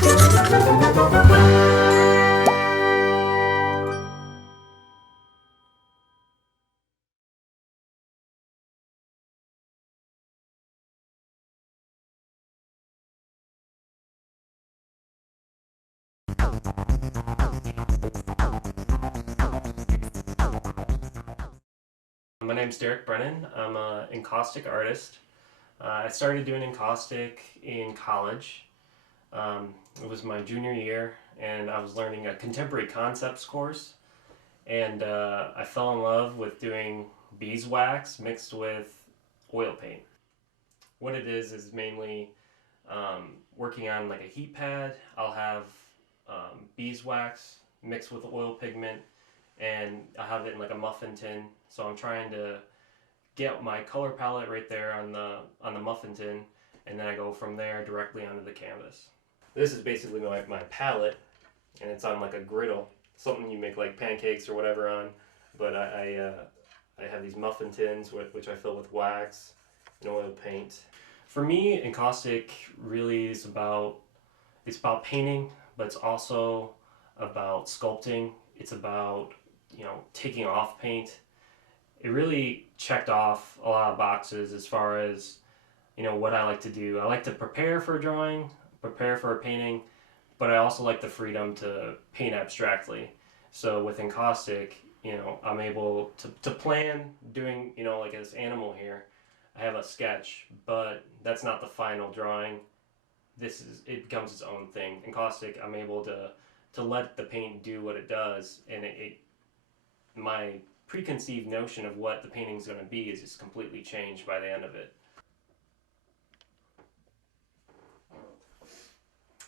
My name's Brennan. I'm an encaustic artist. I started doing encaustic in college. It was my junior year, and I was learning a contemporary concepts course. And I fell in love with doing beeswax mixed with oil paint. What it is mainly working on like a heat pad. I'll have beeswax mixed with oil pigment, and I have it in like a muffin tin. So I'm trying to get my color palette right there on the muffin tin, and then I go from there directly onto the canvas. This is basically my palette, and it's on like a griddle, something you make like pancakes or whatever on. But I have these muffin tins which I fill with wax and oil paint. For me, encaustic really is about painting, but it's also about sculpting. It's about taking off paint. It really checked off a lot of boxes as far as what I like to do. I like to prepare for a drawing, prepare for a painting, but I also like the freedom to paint abstractly. So with encaustic, I'm able to plan doing like this animal here. I have a sketch, but that's not the final drawing. It becomes its own thing. Encaustic, I'm able to let the paint do what it does, and my preconceived notion of what the painting's going to be is just completely changed by the end of it.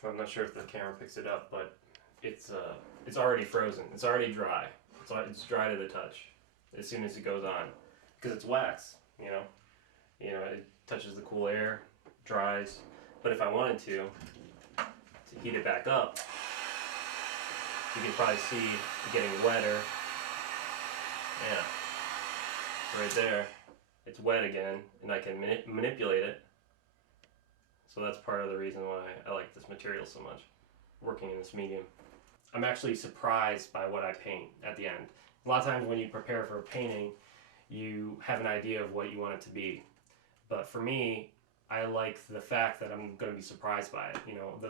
I'm not sure if the camera picks it up, but it's already frozen. It's already dry. It's dry to the touch as soon as it goes on, because it's wax. It touches the cool air, dries. But if I wanted to heat it back up, you can probably see it getting wetter. Yeah, right there. It's wet again, and I can manipulate it. So that's part of the reason why I like this material so much, working in this medium. I'm actually surprised by what I paint at the end. A lot of times when you prepare for a painting, you have an idea of what you want it to be. But for me, I like the fact that I'm going to be surprised by it.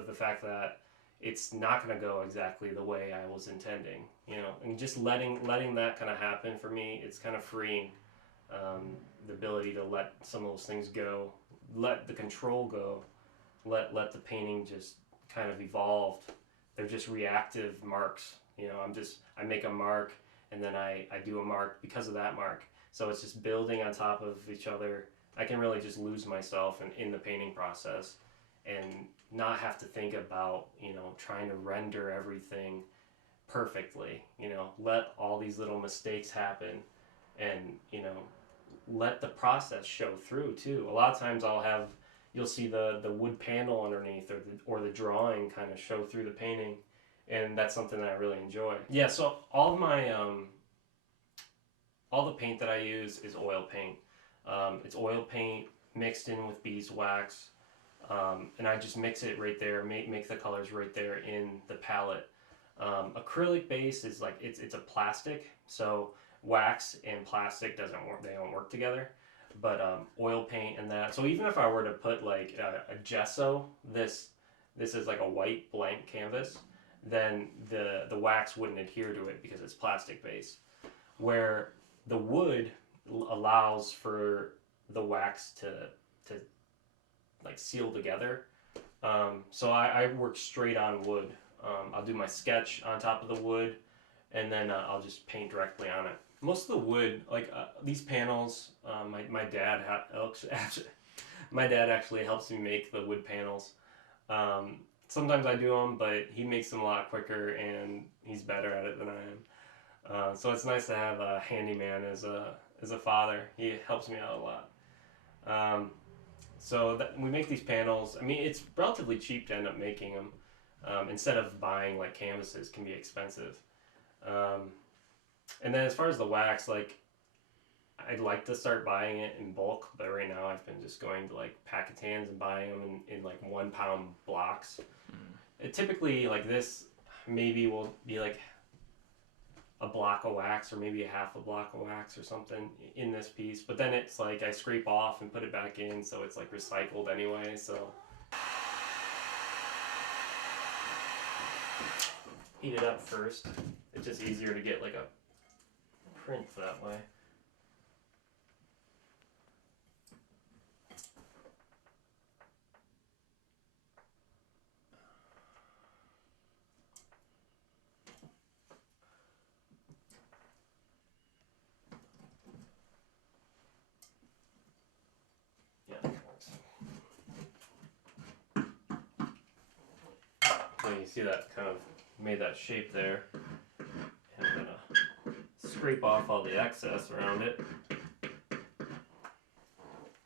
The fact that it's not going to go exactly the way I was intending. And just letting that kind of happen for me, it's kind of freeing. The ability to let some of those things go, let the control go, let the painting just kind of evolve. They're just reactive marks. I make a mark, and then I do a mark because of that mark. So it's just building on top of each other. I can really just lose myself in the painting process and not have to think about trying to render everything perfectly. Let all these little mistakes happen, and let the process show through too. A lot of times you'll see the wood panel underneath, or the drawing kind of show through the painting, and that's something that I really enjoy. Yeah, so all the paint that I use is oil paint. It's oil paint mixed in with beeswax, and I just mix it right there, make the colors right there in the palette. Acrylic base is like it's a plastic, so wax and plastic doesn't work. They don't work together. But oil paint and that. So even if I were to put like a gesso, this is like a white blank canvas, then the wax wouldn't adhere to it because it's plastic based. Where the wood allows for the wax to like seal together. So I work straight on wood. I'll do my sketch on top of the wood, and then I'll just paint directly on it. Most of the wood, like these panels, my dad my dad actually helps me make the wood panels. Sometimes I do them, but he makes them a lot quicker, and he's better at it than I am. So it's nice to have a handyman as a father. He helps me out a lot. We make these panels. I mean, it's relatively cheap to end up making them. Instead of buying like canvases, can be expensive. Um, and then as far as the wax, like I'd like to start buying it in bulk, but right now I've been just going to like Packetans and buying them in like 1 pound blocks. It typically, like this, maybe will be like a block of wax or maybe a half a block of wax or something in this piece, but then it's like I scrape off and put it back in, so it's like recycled anyway. So heat it up first. It's just easier to get like a print that way. Yeah, that works. So you see that kind of made that shape there. And I'm gonna scrape off all the excess around it.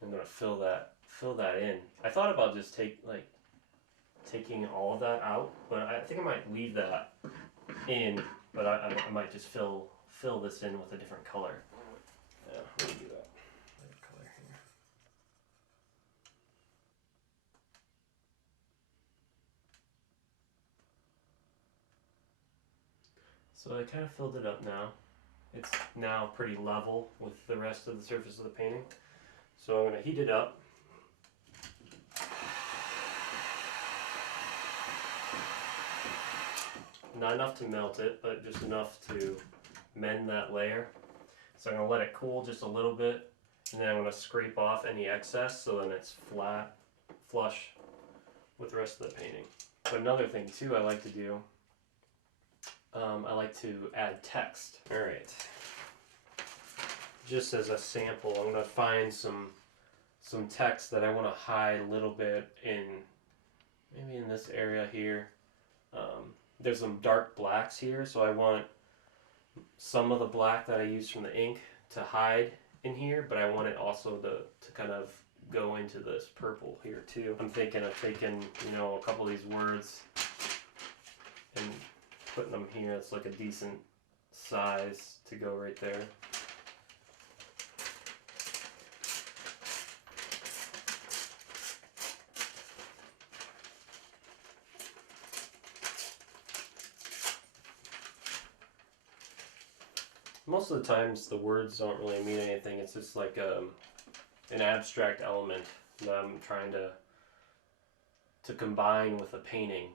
I'm gonna fill that in. I thought about just taking all of that out, but I think I might leave that in. But I might just fill this in with a different color. Yeah, let me do that. Color here. So I kind of filled it up now. It's now pretty level with the rest of the surface of the painting. So I'm going to heat it up. Not enough to melt it, but just enough to mend that layer. So I'm going to let it cool just a little bit, and then I'm going to scrape off any excess so then it's flat, flush with the rest of the painting. But another thing too I like to do, I like to add text. Alright, just as a sample, I'm going to find some text that I want to hide a little bit in, maybe in this area here. There's some dark blacks here, so I want some of the black that I used from the ink to hide in here, but I want it also to kind of go into this purple here too. I'm thinking of taking, a couple of these words and putting them here. It's like a decent size to go right there. Most of the times the words don't really mean anything. It's just like an abstract element that I'm trying to combine with a painting.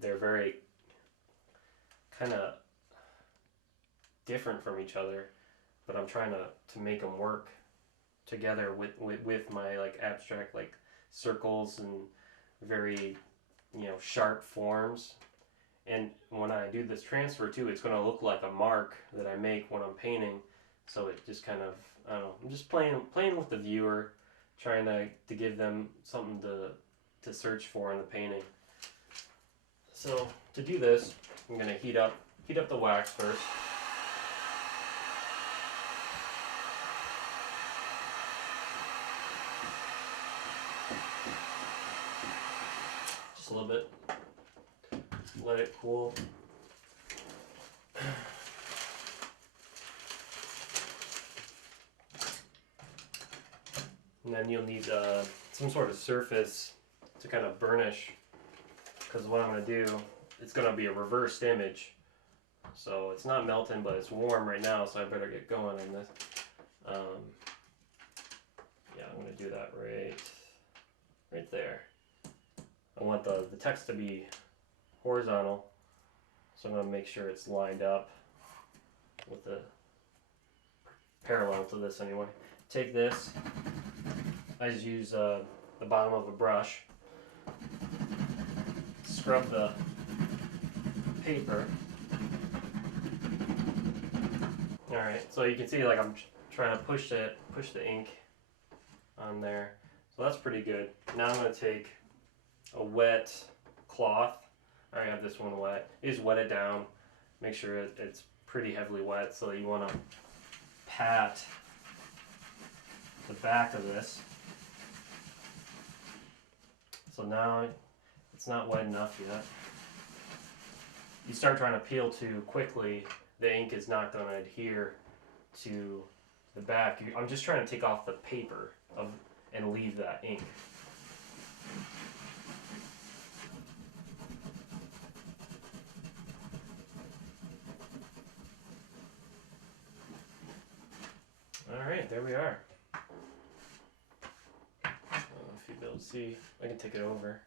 They're very kind of different from each other, but I'm trying to make them work together with my like abstract like circles and very sharp forms. And when I do this transfer too, it's going to look like a mark that I make when I'm painting. So it just kind of, I don't know, I'm just playing with the viewer, trying to give them something to search for in the painting. So to do this, I'm going to heat up the wax first. Just a little bit. Let it cool. And then you'll need some sort of surface to kind of burnish, because what I'm going to do, it's going to be a reversed image. So it's not melting, but it's warm right now, so I better get going on this. Yeah, I'm going to do that right there. I want the text to be horizontal, so I'm going to make sure it's lined up with the parallel to this anyway. Take this, I just use the bottom of a brush, scrub the paper. Alright, so you can see like I'm trying to push the ink on there, so that's pretty good. Now I'm going to take a wet cloth. I already have this one wet. You just wet it down. Make sure it's pretty heavily wet, so you want to pat the back of this. So now it's not wet enough yet. You start trying to peel too quickly, the ink is not going to adhere to the back. I'm just trying to take off the paper and leave that ink. there we are. I don't know if you'll be able to see. I can take it over.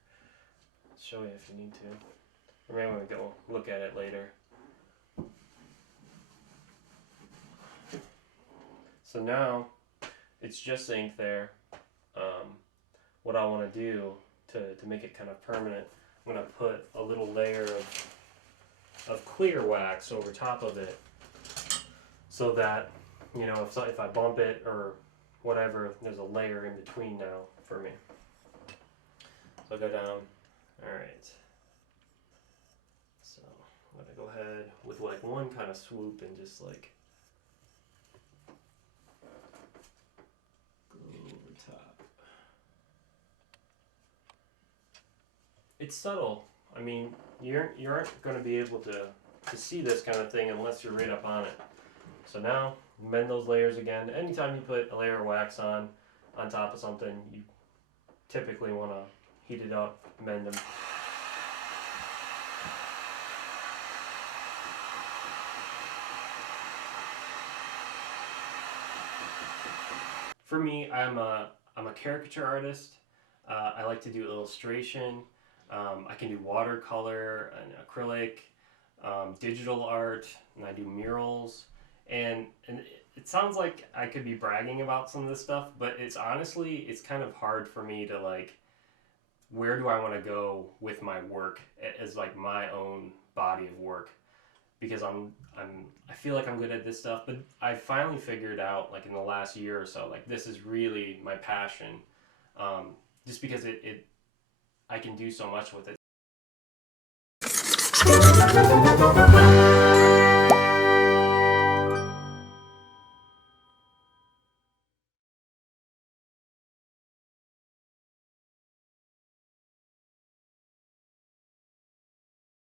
Show you if you need to. Or maybe we go look at it later. So now it's just ink there. What I want to do to make it kind of permanent, I'm going to put a little layer of clear wax over top of it, so that, you know, if I bump it or whatever, there's a layer in between now for me. So I'll go down. Alright. So I'm going to go ahead with like one kind of swoop and just like go over top. It's subtle. I mean, you aren't going to be able to see this kind of thing unless you're right up on it. So now, mend those layers again. Anytime you put a layer of wax on top of something, you typically want to heat it up, mend them. For me, I'm a caricature artist. I like to do illustration. I can do watercolor and acrylic, digital art, and I do murals. And it sounds like I could be bragging about some of this stuff, but it's honestly, it's kind of hard for me to like, where do I want to go with my work as like my own body of work? Because I feel like I'm good at this stuff, but I finally figured out, like in the last year or so, like this is really my passion. Just because I can do so much with it.